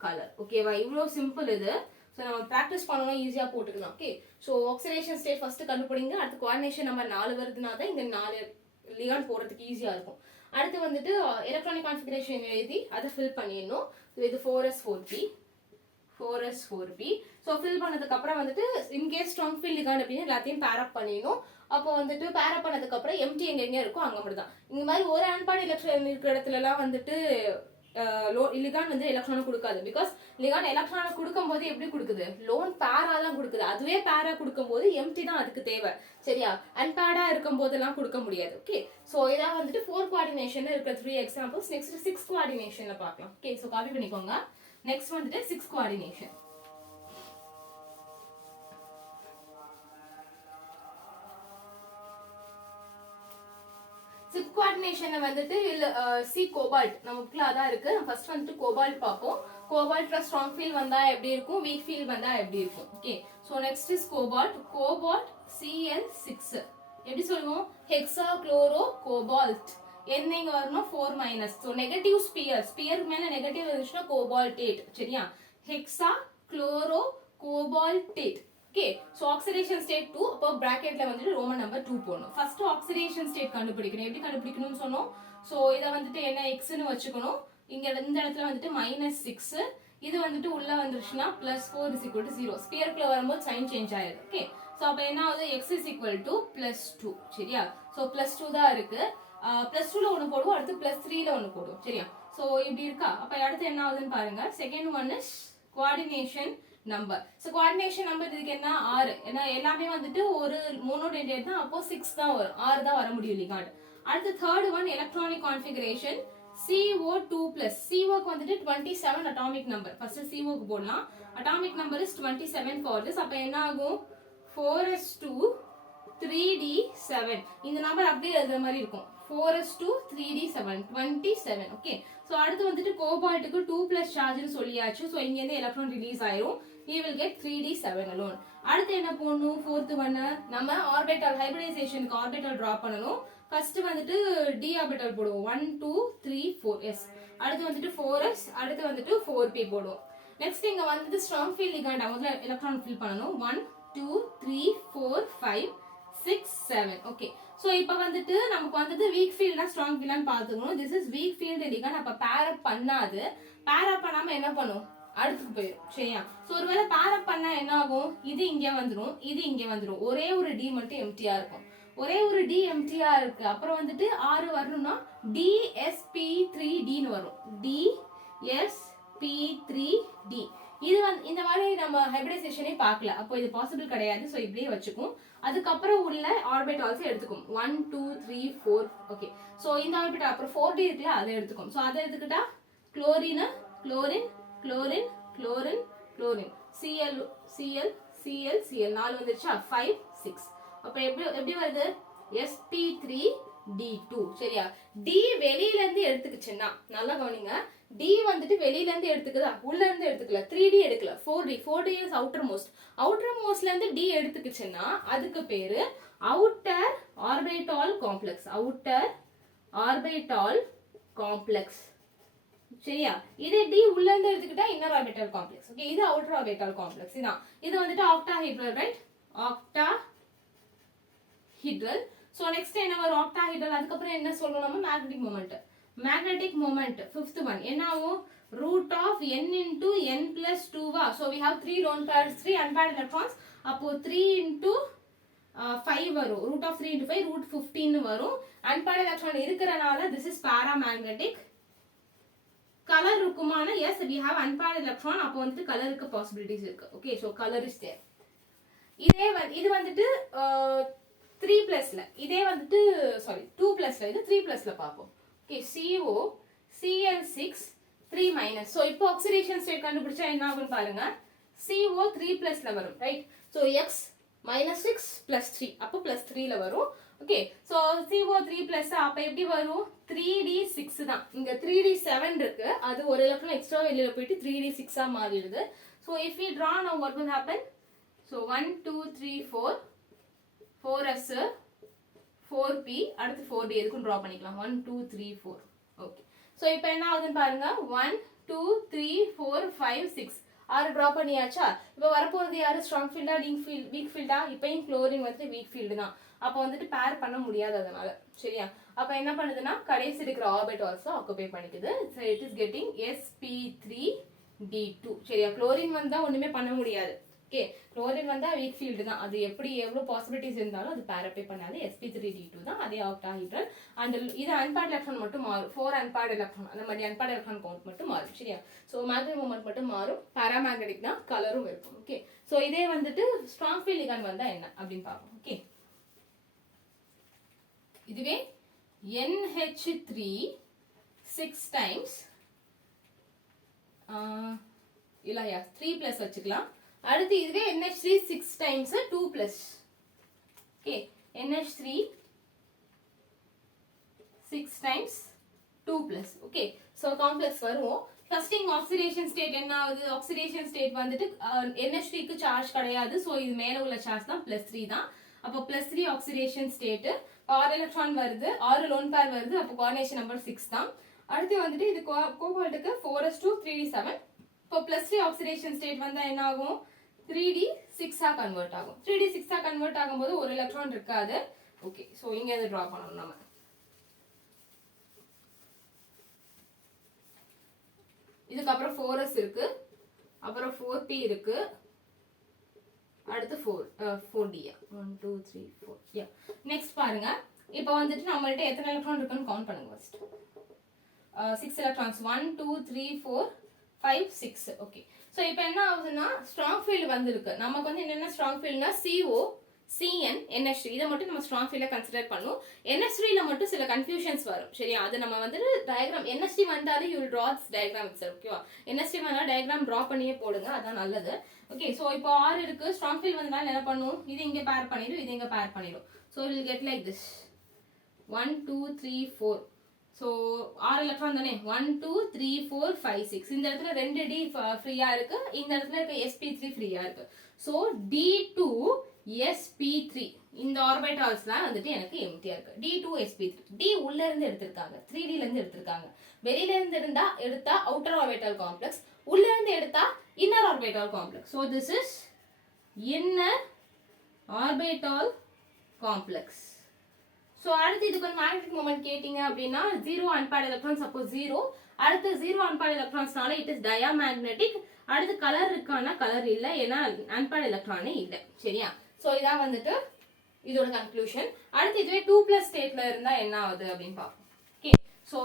color. ஓகேவா? இவ்ளோ சிம்பிள் இது. சோ நம்ம பிராக்டிஸ் பண்ணனும், ஈஸியா போட்டுக்கலாம். Okay, so oxidation state first கண்டுபிடிங்க. அடுத்து கோஆர்டினேஷன் நம்பர் 4 வருதுனா தான் இந்த 4 லிகாண்ட் போடுறதுக்கு ஈஸியா இருக்கும். அடுத்து வந்துட்டு எலக்ட்ரானிக் கான்ஃபிகரேஷன் எழுதி அதை ஃபில் பண்ணிடணும். இது 4s4p 4s4p. ஸோ ஃபில் பண்ணதுக்கு அப்புறம் வந்துட்டு இன்கேஸ் ஸ்ட்ராங் ஃபீல்ட் லிகாண்ட் அப்படின்னு எல்லாத்தையும் பேர் அப் பண்ணிடணும். அப்போ வந்துட்டு பேர் அப் பண்ணதுக்கு அப்புறம் எம்டி எங்க இருக்கும் அங்க மட்டும் தான். இந்த மாதிரி ஒரு அன்பேர்ட் எலக்ட்ரான் இருக்கிற இடத்துல எல்லாம் வந்துட்டு லிகாண்ட் வந்து எலக்ட்ரானை கொடுக்காது. பிகாஸ் லிகாண்ட் எலக்ட்ரானை கொடுக்கும் போது எப்படி கொடுக்குது? லோன் பேரா தான் கொடுக்குது. அதுவே பேரா கொடுக்கும் போது எம்டி தான் அதுக்கு தேவை. சரியா? அன்பேர்டா இருக்கும் போதெல்லாம் கொடுக்க முடியாது. ஓகே, சோ இதான் வந்துட்டு 4 கோஆர்டினேஷன்ல இருக்கிற 3 எக்ஸாம்பிள்ஸ். நெக்ஸ்ட் 6 கோஆர்டினேஷன்ல பார்க்கலாம். ஓகே, சோ காப்பி பண்ணிக்கோங்க. நெக்ஸ்ட் வந்துட்டு 6 கோஆர்டினேஷன். சிப் கோஆர்டினேஷன்ல வந்துட்டு சி கோபால்ட் நமக்குள்ள அதான் இருக்கு. ஃபர்ஸ்ட் வந்துட்டு கோபால்ட் பார்ப்போம். கோபால்ட்ல ஸ்ட்ராங் ஃபீல்ட் வந்தா எப்படி இருக்கும்? வீக் ஃபீல்ட் வந்தா எப்படி இருக்கும்? Okay, so next is cobalt. Cobalt Cl6 எப்படி சொல்லுவோம்? Hexa chloro cobalt. என்ன இங்க வரணும்? 4-. சோ நெகட்டிவ் ஸ்பியர், ஸ்பியர் மேல நெகட்டிவ் இருந்துச்சுன்னா கோபால்டேட். சரியா? Hexa chloro cobaltate. Okay, so oxidation state 2. அப்போ பிராக்கெட்ல வந்துட்டு ரோமன் நம்பர் 2 போடணும். ஃபர்ஸ்ட் ஆக்சிடேஷன் ஸ்டேட் கண்டுபிடிக்கணும். எப்படி கண்டுபிடிக்கணும்னு சொன்னோம்? சோ இத வந்துட்டு என்ன x ன்னு வச்சுக்கணும். இங்க இந்த இடத்துல வந்துட்டு -6. இது வந்துட்டு உள்ள வந்துருச்சுனா +4 = 0. ஸ்பியர்க்குள்ள வரும்போது சைன் சேஞ்ச் ஆயிடுது. ஓகே, சோ அப்ப என்ன ஆகுது? x +2. சரியா? சோ +2 தான் இருக்கு. +2ல ஒன்னு போடுவோம், அடுத்து +3ல ஒன்னு போடுவோம். சரியா? சோ இப்படி இருக்கா? அப்ப அடுத்து என்ன ஆகுதுன்னு பாருங்க. Second one is coordination number. So coordination number இதுக்கு என்ன? 6. ஏன்னா எல்லாமே வந்துட்டு ஒரு மோனோடேட்டட் தான். அப்போ 6 தான் வரும். 6 தான் வர முடியும் லிகாண்ட். அடுத்து third one electronic configuration CO2+. CO-க்கு வந்துட்டு 27 அட்டாமிக் நம்பர். ஃபர்ஸ்ட் CO-க்கு போடலாம். Atomic number is 27 for this. அப்ப என்ன ஆகும்? 4s2 3d7 இந்த நம்பர் அப்படியே எழுதுற மாதிரி இருக்கும் 4s2 3d7 27 ஓகே சோ அடுத்து வந்துட்டு கோபால்ட்டுக்கு 2 பிளஸ் சார்ஜ்னு சொல்லியாச்சு சோ இங்க இருந்து எலக்ட்ரான் ரிலீஸ் ஆயிரும் we will get 3d7 alone அடுத்து என்ன போடணும் fourth one நம்ம ஆர்பிட்டல் ஹைபிரிடைசேஷனுக்கு ஆர்பிட்டல் டிரா பண்ணனும் ஃபர்ஸ்ட் வந்துட்டு d ஆர்பிட்டல் போடுவோம் 1 2 3 4s அடுத்து வந்துட்டு 4s அடுத்து வந்துட்டு 4p போடுவோம் நெக்ஸ்ட் இங்க வந்துட்டு ஸ்ட்ராங் ஃபீல்ட் லிகாண்ட் முதல்ல எலக்ட்ரான் ஃபில் பண்ணனும் 1 2 3 4 5 6 7 ஓகே சோ இப்போ வந்துட்டு நமக்கு வந்து வீக் ஃபீல்டா ஸ்ட்ராங் ஃபீல்டான்னு பாத்துக்கணும் this is weak field ligand அப்ப பேர் அப் பண்ணாது பேர் அப் பண்ணாம என்ன பண்ணும் அடுத்துக்கு போயிடும் சரியா சோ ஒருவேளை பேர் அப் பண்ணா என்ன ஆகும் இது இங்க வந்துரும் இது இங்க வந்துரும் ஒரே ஒரு d மட்டும் எம்டியா இருக்கும் ஒரே ஒரு d எம்டியா இருக்கு அப்புறம் வந்துட்டு 6 வரணும்னா dsp3d ன்னு வரும் dsp3d இது வந்து இந்த மாதிரி நம்ம ஹைபிரிடைசேஷனே பார்க்கல அப்போ இது பாசிபிள் கிடையாது சோ இப்படியே வச்சுக்கும் அதுக்கு அப்புறம் உள்ள ஆர்பிட்டால்ஸ் எடுத்துக்கும் 1 2 3 4 ஓகே சோ இந்த ஆர்பிட்டால் அப்புறம் 4d இருக்குல அதை எடுத்துக்கும் சோ அதை எடுத்துக்கிட்டா chlorine chlorine chlorine chlorine chlorine Cl Cl Cl Cl 4 வந்துருச்சா 5 6 அப்ப எப்படி வருது sp3d2 சரியா d வெளியில இருந்து எடுத்துக்கிச்சுன்னா நல்லா கவனிங்க d வந்துட்டு வெளியில இருந்து எடுத்துக்குதா உள்ள இருந்து எடுத்துக்கல 3d எடுக்கல 4d is outermost ல இருந்து d எடுத்துக்கிச்சுன்னா அதுக்கு பேரு outer orbital complex சரியா இதே d உள்ள இருந்து எடுத்துக்கிட்டா இன்னர் ஆர்பிட்டல் காம்ப்ளெக்ஸ் ஓகே இது அவுட்டர் ஆர்பிட்டல் காம்ப்ளெக்ஸ் இதான் இது வந்துட்டு octahedral right octahedral so next என்ன வரும் ஆக்டாஹெட்ரல் அதுக்கு அப்புறம் என்ன சொல்லணும் நம்ம magnetic moment fifth one என்ன ஆகும் root of n into n plus 2 வா so we have 3 lone pairs 3 unpaired electrons அப்போ 3 into 5 வரும் root of 3 into 5 root 15 வரும் unpaired electron இருக்கறனால this is paramagnetic color இருக்குமான yes we have unpaired electron அப்போ வந்து கலருக்கு possibilities இருக்கு okay so color is there இது வந்துட்டு 3 பிளஸ்ல இதே வந்துட்டு சாரி 2 பிளஸ்ல இது 3 பிளஸ்ல பாப்போம் okay CO Cl6 3 minus so இப்போ oxidation state கண்டுபிடிச்சா என்ன ஆகும் பாருங்க CO 3 பிளஸ்ல வரும் right so x minus 6 plus 3 அப்போ plus 3 ல வரும் okay so CO3 plus அப்ப எப்படி வரும் 3d6 தான் இங்க 3d7 இருக்கு அது ஒரு எலக்ட்ரான் எக்ஸ்ட்ரா வெளியில போயிட்டு 3d6 ஆ மாறிடுது so if we draw now what will happen so 1 2 3 4 4s 4p அடுத்து 4d எதுக்கும் draw பண்ணிக்கலாம் 1 2 3 4 okay so இப்போ என்ன ஆகுதுன்னு பாருங்க 1 2 3 4 5 6 ஆறு டிரா பண்ணியாச்சா இப்போ வரப்போறது யாரு ஸ்ட்ராங் ஃபீல்டா வீக் ஃபீல்டா இப்பயும் குளோரின் வந்து வீக் ஃபீல்டு தான் அப்போ வந்துட்டு பேர் பண்ண முடியாது அதனால சரியா அப்ப என்ன பண்ணுதுன்னா கடைசி இருக்கிற ஆர்பிட்டால்ஸ் ஆக்குபை பண்ணிக்குது so it is getting sp3d2 சரியா குளோரின் வந்தா ஒண்ணுமே பண்ண முடியாது ஓகே குளோரின் வந்தா வீக் ஃபீல்டு தான் அது எப்படி எவ்வளவு பாசிபிலிட்டிஸ் இருந்தாலும் அது பேர் அப்பே பண்ணாது sp3d2 தான் அதே ஆக்டாஹெட்ரல் and இது அன்பேர்ட் எலக்ட்ரான் மட்டும் மாறும் 4 அன்பேர்ட் எலக்ட்ரான் அந்த மாதிரி அன்பேர்ட் எலக்ட்ரான் கவுண்ட் மட்டும் மாறும் சரியா சோ மேக்னெட்டிக் மொமெண்ட் மட்டும் மாறும் பாராமேக்னெட்டிக் தான் கலரும் இருக்கும் ஓகே சோ இதே வந்துட்டு ஸ்ட்ராங் ஃபீல்ட் லிகாண்ட் வந்தா என்ன அப்படினு பாப்போம் ஓகே இதுவே NH3 6 times இல்லையா 3 plus வச்சுக்கலாம் அடுத்து இதுவே NH3 6 times 2 plus okay NH3 6 times 2 plus okay so complex வரும் first in oxidation state என்ன ஆகுது oxidation state வந்துட்டு NH3 க்கு சார்ஜ் கிடையாது so இது மேல உள்ள சார்ஜ் தான் +3 தான் அப்ப +3 oxidation state 6 எலக்ட்ரான் வருது 6 லோன் பேர் வருது அப்ப கோஆர்டினேஷன் நம்பர் 6 தான் அடுத்து வந்துட்டு இது கோபால்ட்டுக்கு 4s2 3d7 இப்போ +3 oxidation state வந்தா என்ன ஆகும் 3d6 ஆ கன்வர்ட் ஆகும் 3d6 ஆ கன்வர்ட் ஆகும்போது ஒரு எலக்ட்ரான் இருக்காது ஓகே சோ இங்க இருந்து டிரா பண்ணனும் நாம இதுக்கு அப்புறம் 4s இருக்கு அப்புறம் 4p இருக்கு அடுத்து 4d 1 2 3 4 யா நெக்ஸ்ட் பாருங்க இப்போ வந்துட்டு நம்மள்ட்ட எத்தனை எலக்ட்ரான் இருக்குன்னு கவுண்ட் பண்ணுங்க ஃபர்ஸ்ட் 6 electrons 1 2 3 4 5 6 ஓகே சோ இப்போ என்ன ஆகுதுன்னா ஸ்ட்ராங் ஃபீல்ட் வந்திருக்கு நமக்கு வந்து என்னென்ன ஸ்ட்ராங் ஃபீல்ட்னா CO CN NH3 இதை மட்டும் நம்ம ஸ்ட்ராங் ஃபீல்ட்ல கன்சிடர் பண்ணும். NH3ல மட்டும் சில கன்ஃபியூஷன்ஸ் வரும். சரியா, அது நம்ம வந்து டயக்ராம் NH3 வந்தாலே you will draw this diagram itself. ஓகேவா, NH3 வந்தாலும் டயக்ராம் டிரா பண்ணியே போடுங்க, அதான் நல்லது. ஓகே, ஸோ இப்போ R இருக்கு, ஸ்ட்ராங் ஃபீல்ட் வந்தனால என்ன பண்ணும், இது இங்கே பேர் பண்ணிடும், இது இங்கே பேர் பண்ணிடும். So will get like this 1 2 3 4. So 6 electron தானே, 1 2 3 4 5 6. இந்த இடத்துல 2 D ஃப்ரீயா இருக்கு, இந்த இடத்துல இருக்க sp3 ஃப்ரீயா இருக்கு. ஸோ D2 sp3 இந்த ஆர்பிட்டால்ஸ்லாம் வந்துட்டு எனக்கு எம்டியா இருக்கு. D2 sp3 D உள்ள இருந்து எடுத்திருக்காங்க, 3D ல இருந்து எடுத்திருக்காங்க. வெளியில இருந்து எடுத்தா அவுட்டர் ஆர்பிட்டால் காம்ப்ளெக்ஸ், உள்ள இருந்து எடுத்தா inner orbital complex. So this is inner orbital complex. So அடுத்து இதுக்கு ஒரு மேக்னெட்டிக் மொமெண்ட் கேட்டிங்க அப்படின்னா 0 அன்பேர்ட் எலக்ட்ரான், சப்போஸ் 0, அடுத்து 0 அன்பேர்ட் எலக்ட்ரான்ஸ்னால இட் இஸ் டயாமேக்னெட்டிக். அடுத்து கலர் இருக்கானா, கலர் இல்லை, ஏன்னா அன்பேர்ட் எலக்ட்ரானே இல்லை. சரியா, ஸோ இதான் வந்துட்டு இதோட கன்க்ளூஷன். அடுத்து இதுவே 2+ ஸ்டேட்ல இருந்தா என்ன ஆகுது அப்படின்னு பார்ப்போம். Okay, so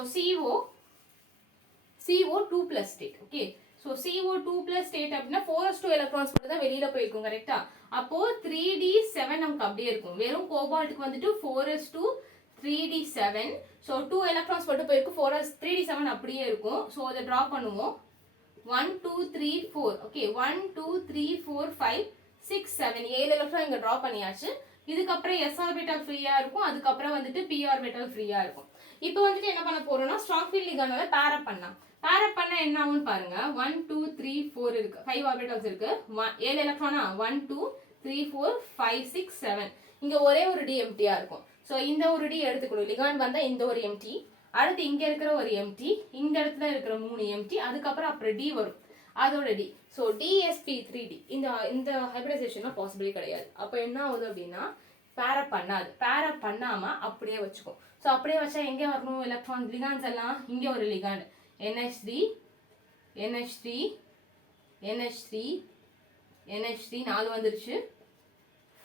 CO 2+ state. Okay, so CO 2+ state அப்படின்னா 4s2 எலக்ட்ரான்ஸ் மட்டும் தான் வெளியில போயிருக்கும். கரெக்டா, அப்போ 3d7 நமக்கு அப்படியே இருக்கும். வெறும் கோபால்ட்டுக்கு வந்துட்டு 4s2 3d7. ஸோ 2 எலக்ட்ரான்ஸ் மட்டும் போயிருக்கும், 3d7 அப்படியே இருக்கும். ஸோ அதை டிரா பண்ணுவோம். 1 2 3 4. ஓகே, 1 2 3 4 5 6 7 7 எலக்ட்ரான் இங்க டிரா பண்ணியாச்சு. இதுக்கப்புறம் s ஆர்பிட்டால் ஃப்ரீயா இருக்கும், அதுக்கப்புறம் வந்துட்டு p ஆர்பிட்டால் ஃப்ரீயா இருக்கும். இப்போ வந்துட்டு என்ன பண்ண போறோம்னா ஸ்ட்ராங் ஃபீல்ட் லிகாண்டால பேர் அப் பண்ணலாம். பேர் அப் பண்ணா என்ன ஆகும்னு பாருங்க. 1 2 3 4 இருக்கு, 5 ஆர்பிட்டால்ஸ் இருக்கு, 7 எலக்ட்ரானா 1 2 3 4 5 6 7. இங்க ஒரே ஒரு d எம்டியா இருக்கும். சோ இந்த ஒரு d எடுத்துக்கணும். லிகாண்ட் வந்தா இந்த ஒரு எம்டி, அடுத்து இங்க இருக்கிற ஒரு எம்டி, இந்த இடத்துல இருக்கிற 3 எம்டி, அதுக்கப்புறம் அப்புறம் d வரும், அதோட d. சோ dsp3d இந்த ஹைபிரிடைசேஷன்ல பாசிபிள் கிடையாது. அப்ப என்ன ஆகுது அப்படின்னா பேர் அப் பண்ணாது. பேர் அப் பண்ணாம அப்படியே வச்சுக்கும். சோ அப்படியே வச்சா எங்க வரணும் எலக்ட்ரான் லிகாண்ட்ஸ் எல்லாம், இங்க ஒரு ligand NH3 NH3 NH3 NH3 4 வந்துருச்சு,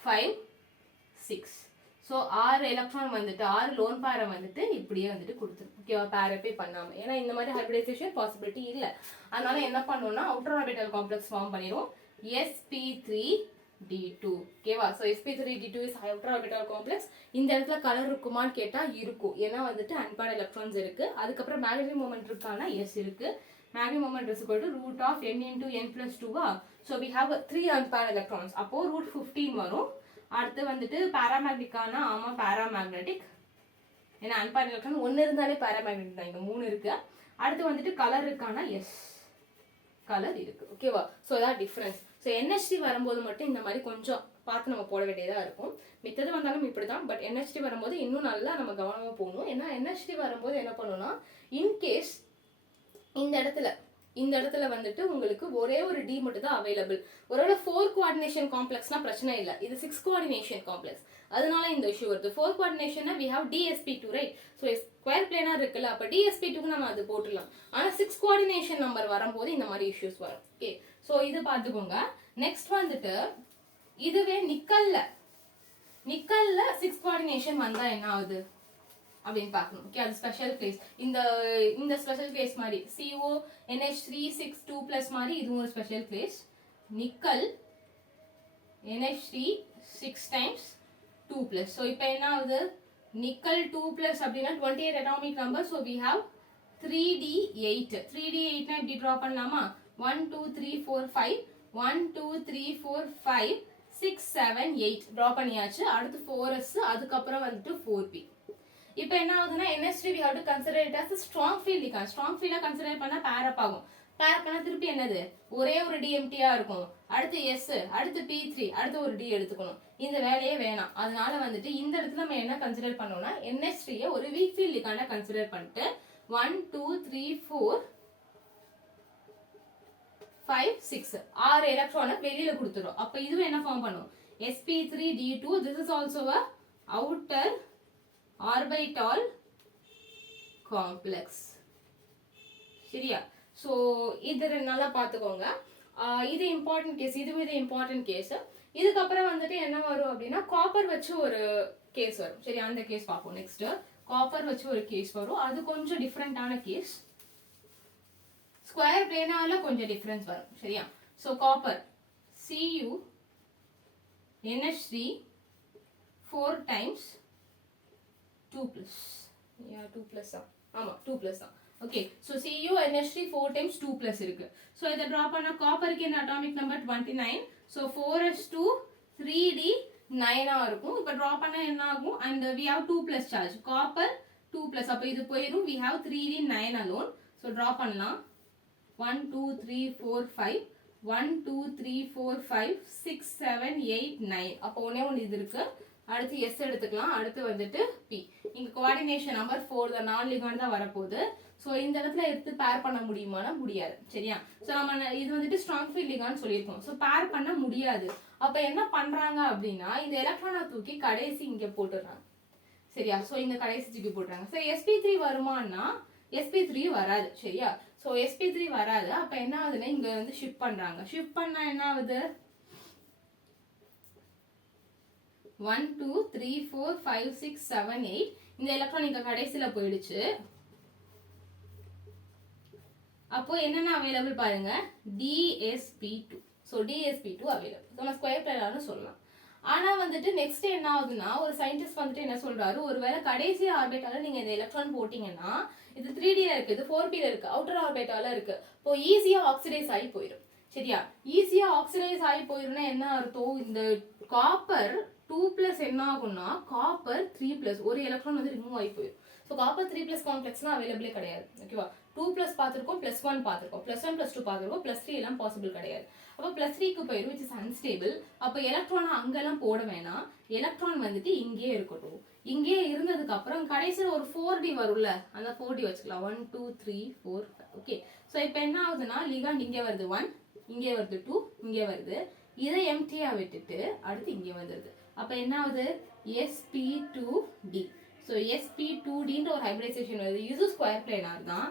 5 6. ஸோ 6 எலக்ட்ரான் வந்துட்டு 6 லோன் பேரை வந்துட்டு இப்படியே வந்துட்டு கொடுத்துரும். ஓகேவா, பேரப்பே பண்ணாம, ஏன்னா இந்த மாதிரி ஹைபிரிடைசேஷன் பாசிபிலிட்டி இல்லை. அதனால என்ன பண்ணோம்னா அவுட்டர் ஆர்பிட்டல் காம்ப்ளெக்ஸ் ஃபார்ம் பண்ணிடும், sp3d2. ஓகேவா, so sp3d2 is outer orbital complex. இந்த இடத்துல கலர் இருக்குமான்னு கேட்டா இருக்கும், ஏன்னா வந்துட்டு அன்பேர்ட் எலக்ட்ரான்ஸ் இருக்கு. அதுக்கப்புறம் மேக்னெட்டிக் மொமெண்ட் இருக்கானா, எஸ் இருக்கு. Magnetic moment is equal to root of n into n plus 2. So we have 3 unpaired electrons. அப்போ root 15 வரும். அடுத்து வந்துட்டு பாராமேக்னெட்டிக்கான, ஆமா பாராமேக்னெட்டிக், ஏன்னா அன்பேர்ட் எலக்ட்ரான் ஒன்னு இருந்தாலே பாராமேக்னெட்டிக் தான், இங்க 3 இருக்கு. அடுத்து வந்துட்டு கலர் இருக்கானா, எஸ் கலர் இருக்கு. ஓகேவா, ஸோ இதான் டிஃபரன்ஸ். ஸோ NH3 வரும்போது மட்டும் இந்த மாதிரி கொஞ்சம் பார்த்து நம்ம போட வேண்டியதாக இருக்கும். மித்தது வந்தாலும் இப்படி தான், பட் NH3 வரும்போது இன்னும் நல்லா நம்ம கவனமாக போகணும். ஏன்னா NH3 வரும்போது என்ன பண்ணணும்னா, இன்கேஸ் இந்த இடத்துல வந்துட்டு உங்களுக்கு ஒரே ஒரு D மட்டும் தான் அவைலபிள். ஒருவேளை 4 கோஆர்டினேஷன் காம்ப்ளெக்ஸ்னா பிரச்சனை இல்லை, இது 6 கோஆர்டினேஷன் காம்ப்ளெக்ஸ், அதனால இந்த இஷ்யூ வருது. 4 கோஆர்டினேஷன்னா we have DSP2, right? So square பிளேனாக இருக்குல்ல, அப்போ DSP2க்கு நம்ம அது போட்டுடலாம். ஆனால் 6 கோஆர்டினேஷன் நம்பர் வரும்போது இந்த மாதிரி இஷ்யூஸ் வரும். ஓகே, ஸோ இது பார்த்துக்கோங்க. நெக்ஸ்ட் வந்துட்டு இதுவே நிக்கல்ல 6 கோஆர்டினேஷன் வந்தா என்ன ஆகுது அப்படின்னு பார்க்கணும். ஓகே, அது ஸ்பெஷல் கேஸ். இந்த ஸ்பெஷல் கேஸ் மாதிரி CO NH3 6 2+ மாதிரி இதுவும் ஒரு special case. Nickel NH3 6 times 2+. So இப்போ என்ன ஆகுது, நிக்கல் 2+ அப்படின்னா 28 atomic number. So we have 3d8. 3d8னா இப்படி ட்ரா பண்ணலாமா, 1 2 3 4 5 1 2 3 4 5 6 7 8 ட்ரா பண்ணியாச்சு. அடுத்து 4s, அதுக்கப்புறம் வந்துட்டு 4p. இப்போ என்ன ஆகுதுன்னா NH3 we have to consider it as a strong field ligand. strong field consider பண்ணா பேர் அப் ஆகும். பேர் அப் பண்ணா திருப்பி என்னது, ஒரே ஒரு D எம்டியா இருக்கும். அடுத்து S, அடுத்து P3, அடுத்து ஒரு D எடுத்துக்கணும். இந்த வேலையே வேணாம். அதனால வந்துட்டு இந்த இடத்துல நம்ம என்ன கன்சிடர் பண்ணோம்னா NH3 ஒரு வீக் ஃபீல்ட் லிகாண்டா கன்சிடர் பண்ணிட்டு 1 2 3 4 5 6 6 எலக்ட்ரானை வெளியில கொடுத்துரும். அப்ப இதுவும் என்ன ஃபார்ம் பண்ணும், sp3d2. this is also a outer orbital complex. சரியா, சோ இது நல்லா பாத்துக்கோங்க. இது இம்பார்ட்டன்ட் கேஸ், இதுவும் இது இம்பார்ட்டன்ட் கேஸ். இதுக்கப்புறம் வந்துட்டு என்ன வரும் அப்படின்னா காப்பர் வச்சு ஒரு கேஸ் வரும். சரி, அந்த கேஸ் பார்ப்போம். நெக்ஸ்ட் காப்பர் வச்சு ஒரு கேஸ் வரும், அது கொஞ்சம் டிஃப்ரெண்டான கேஸ். ஸ்கொயர் பிளேனால கொஞ்சம் டிஃபரன்ஸ் வரும். சரியா, so copper Cu NH3 4 times 2 plus. Yeah, 2 plus தான். ஆமா 2 plus தான். Okay, so CuNH3 4 times 2 plus இருக்கு. So இதை draw பண்ணா காப்பருக்கு என்ன atomic number 29. So 4s2 3d 9 இருக்கும். இப்போ draw பண்ணா என்ன ஆகும்? And we have 2 plus charge. Copper 2 plus. அப்போ இது போயிரும். We have 3d 9 alone. So draw பண்ணலாம். 1 2 3 4 5 1 2 3 4 5 6 7 8 9. அப்போ ஒண்ணே இது இருக்கு. அடுத்து S எடுத்துக்கலாம். அடுத்து வந்துட்டு P. இங்க கோஆர்டினேஷன் நம்பர் 4 தான், நான் லிகாண்ட் தான் வரப்போகுது. ஸோ இந்த இடத்துல எடுத்து பேர் பண்ண முடியுமானா முடியாது. சரியா? ஸோ நம்ம இது வந்துட்டு ஸ்ட்ராங் ஃபீல்ட் லிகாண்ட் சொல்லியிருக்கோம். ஸோ பேர் பண்ண முடியாது. அப்போ என்ன பண்றாங்க அப்படின்னா இந்த எலக்ட்ரானை தூக்கி கடைசி இங்க போட்டுடுறாங்க. சரியா? ஸோ இங்க கடைசி தூக்கி போட்டுறாங்க. ஸோ sp3 வருமானா sp3 வராது. சரியா? ஸோ sp3 வராது. அப்போ என்ன ஆகுதுன்னா இங்க வந்து ஷிஃப்ட் பண்றாங்க. ஷிஃப்ட் பண்ணா என்ன ஆகுது? 1 2 3 4 5 6 7 8. இந்த எலக்ட்ரான் இங்க கடைசில போயிடுச்சு. அப்போ என்னென்ன அவைலபிள் பாருங்க, dsp2. So dsp2 available. நம்ம ஸ்கொயர் பிளேனார்னு சொல்லலாம். ஆனா வந்துட்டு நெக்ஸ்ட் என்ன ஆகுதுன்னா ஒரு சயின்டிஸ்ட் வந்துட்டு என்ன சொல்றாரு, ஒருவேளை கடைசி ஆர்பிட்டால நீங்க இந்த எலக்ட்ரான் போட்டீங்கன்னா இது 3Dல இருக்கு, இது 4Pல இருக்கு, அவுட்டர் ஆர்பிட்டால இருக்கு. இப்போ ஈஸியா ஆக்சிடைஸ் ஆகி போயிடும். சரியா? ஈஸியா ஆக்சிடைஸ் ஆகி போயிரும்னா என்ன அர்த்தம்? இந்த காப்பர் 2 plus என்ன ஆகும்னா காப்பர் 3 plus ஒரு எலக்ட்ரான் வந்து ரிமூவ் ஆகி போயிடும். ஸோ காப்பர் 3 plus காம்ப்ளெக்ஸ்லாம் அவைலபிளே கிடையாது. ஓகேவா? 2 plus பார்த்துருக்கோம், +1 பார்த்துருக்கோம், +1 +2 பார்த்துருக்கோம், +3 எல்லாம் பாசிபிள் கிடையாது. அப்போ +3க்கு போயிடும், விச் இஸ் அன்ஸ்டேபிள். அப்போ எலக்ட்ரானை அங்கெல்லாம் போட வேணாம், எலக்ட்ரான் வந்துட்டு இங்கே இருக்கட்டும். இங்கே இருந்ததுக்கு அப்புறம் கடைசியில் ஒரு 4D வரும்ல, அந்த 4D வச்சுக்கலாம். 1 2 3 4 5. ஓகே, ஸோ இப்போ என்ன ஆகுதுன்னா லிகாண்ட் இங்கே வருது 1, இங்கே வருது 2, இங்கே வருது. இதை எம்டியா விட்டுட்டு அடுத்து இங்கே வந்துடுது. அப்போ என்ன ஆகுது? sp2d. ஸோ sp2dன்ற ஒரு ஹைபிரிடைசேஷன் வருது. இது ஸ்கொயர் பிளேனார் தான்.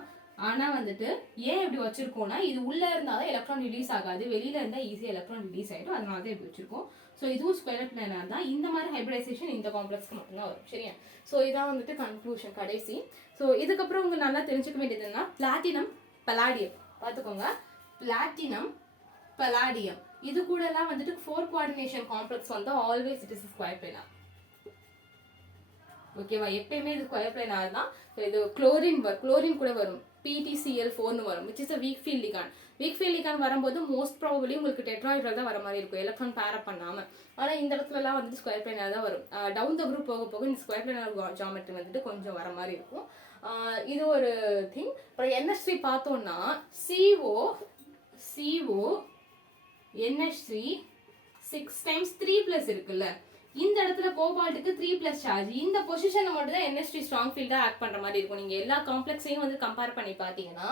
ஆனா வந்துட்டு ஏன் இப்படி வச்சிருக்கோம்னா இது உள்ள இருந்தாதான் எலக்ட்ரான் ரிலீஸ் ஆகாது, வெளியில இருந்தா ஈஸியா எலக்ட்ரான் ரிலீஸ் ஆயிடும். அதனால தான் இப்படி வச்சிருக்கோம். ஸோ இதுவும் ஸ்கொயர் பிளேனார் தான். இந்த மாதிரி ஹைபிரிடைசேஷன் இந்த காம்ப்ளெக்ஸ்க்கு மட்டும்தான் வரும். சரியா? ஸோ இதான் வந்துட்டு கன்க்ளூஷன் கடைசி. ஸோ இதுக்கப்புறம் உங்களுக்கு நல்லா தெரிஞ்சுக்க வேண்டியதுன்னா பிளாட்டினம் பலாடியம் பார்த்துக்கோங்க. பிளாட்டினம் பலாடியம் இது கூட எல்லாம் வந்துட்டு 4 கோஆர்டினேஷன் காம்ப்ளெக்ஸ் வந்து always it is square planar. ஓகேவா? எப்பயுமே இது ஸ்கொயர் பிளேனார் தான். இது குளோரின் கூட வரும், PtCl4னு வரும், which is a weak field ligand. weak field ligand வரும்போது மோஸ்ட் ப்ராபபிலி உங்களுக்கு டெட்ராஹெட்ரல் தான் வர மாதிரி இருக்கும், எலக்ட்ரான் பேர் அப் பண்ணாம. ஆனா இந்த இடத்துல எல்லாம் வந்துட்டு ஸ்கொயர் பிளேனார் தான் வரும். டவுன் த குரூப் போக போக இந்த ஸ்கொயர் பிளேனார் ஜியோமெட்ரி வந்துட்டு கொஞ்சம் வர மாதிரி இருக்கும். இது ஒரு திங். அப்புறம் NH3 பார்த்தோம்னா CO NH3 6 times 3 plus இருக்குல்ல, இந்த இடத்துல கோபால்ட்டுக்கு 3 plus சார்ஜ். இந்த பொசிஷன்ல மட்டும் தான் NH3 ஸ்ட்ராங் ஃபீல்டா ஆக்ட் பண்ற மாதிரி இருக்கும். நீங்க எல்லா காம்ப்ளெக்ஸையும் வந்து கம்பேர் பண்ணி பாத்தீங்கன்னா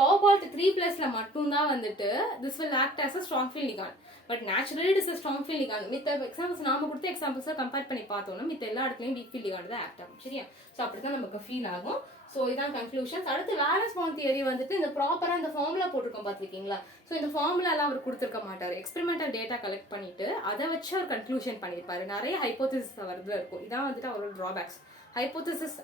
கோபால்ட் 3 plusல மட்டும் தான் வந்துட்டு this will act as a strong field ligand. But naturally it is a strong field ligand. மித்த எக்ஸாம்பிள்ஸ் நாம கொடுத்த எக்ஸாம்பிள்ஸை கம்பேர் பண்ணி பார்த்தோம்னா மித்த எல்லா இடத்துலயும் வீக் ஃபீல்ட் ligand தான் ஆக்ட் ஆகும். சரியா? ஸோ அப்படிதான் நமக்கு ஃபீல் ஆகும். ஸோ இதான் கன்க்ளூஷன்ஸ். அடுத்து வேலன்ஸ் பாண்ட் தியரி வந்துட்டு இந்த ப்ராப்பரா இந்த ஃபார்முலா போட்டிருக்கோம் பார்த்துருக்கீங்களா? ஸோ இந்த ஃபார்முலாலாம் அவர் கொடுத்துருக்க மாட்டார். எக்ஸ்பெரிமெண்டல் டேட்டா கலெக்ட் பண்ணிட்டு அதை வச்சு அவர் கன்க்ளூஷன் பண்ணியிருப்பாரு. நிறைய ஹைப்போதிசிஸ் அவர்ல இருக்கும். இதான் வந்துட்டு அவரோட டிராபேக்ஸ். ஹைப்போதிசிஸ்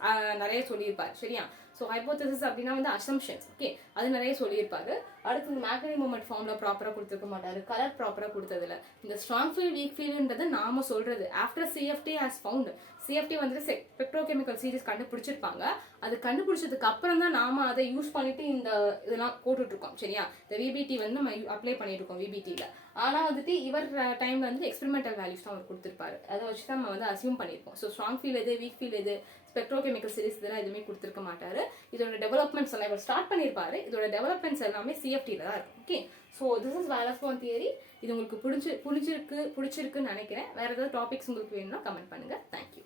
நிறைய சொல்லியிருப்பாரு. சரியா? ஸோ ஹைப்போதிசிஸ் அப்படின்னா வந்து அசம்ஷன்ஸ். ஓகே, அது நிறைய சொல்லியிருப்பாரு. அடுத்து இந்த மேக்னெட்டிக் மொமெண்ட் ஃபார்முலா ப்ராப்பரா கொடுத்துருக்க மாட்டாரு, கலர் ப்ராப்பரா கொடுத்ததில்ல. இந்த ஸ்ட்ராங் ஃபீல்ட் வீக் ஃபீல்டுன்றது நாம சொல்றது after CFT has found. CFT வந்துட்டு ஸ்பெக்ட்ரோகெமிக்கல் சீரிஸ் கண்டுபிடிச்சிருப்பாங்க. அது கண்டுபிடிச்சதுக்கு அப்புறம் தான் நாம அதை யூஸ் பண்ணிட்டு இந்த இதெல்லாம் போட்டுட்டு இருக்கோம். சரியா? இந்த VBT வந்து நம்ம அப்ளை பண்ணிட்டு இருக்கோம் VBTல. ஆனா வந்துட்டு இவர் டைம்ல வந்து எக்ஸ்பெரிமெண்டல் வேல்யூஸ் தான் அவர் கொடுத்திருப்பாரு. அதை வச்சு தான் நம்ம வந்து அசியூம் பண்ணியிருக்கோம். ஸோ ஸ்ட்ராங் ஃபீல்ட் எது, வீக் ஃபீல்ட் எது, ஸ்பெக்ட்ரோகெமிக்கல் சீரிஸ் இதெல்லாம் எதுவுமே கொடுத்துருக்க மாட்டாரு. இதோட டெவலப்மெண்ட்ஸ் எல்லாம் இவர் ஸ்டார்ட் பண்ணியிருப்பாரு. இதோட டெவலப்மெண்ட்ஸ் எல்லாமே CFTல தான் இருக்கும். Okay, so this is valence bond theory. இது உங்களுக்கு பிடிச்சிருக்குன்னு நினைக்கிறேன். வேற ஏதாவது டாபிக்ஸ் உங்களுக்கு வேணும்னா கமெண்ட் பண்ணுங்க. தேங்க்யூ.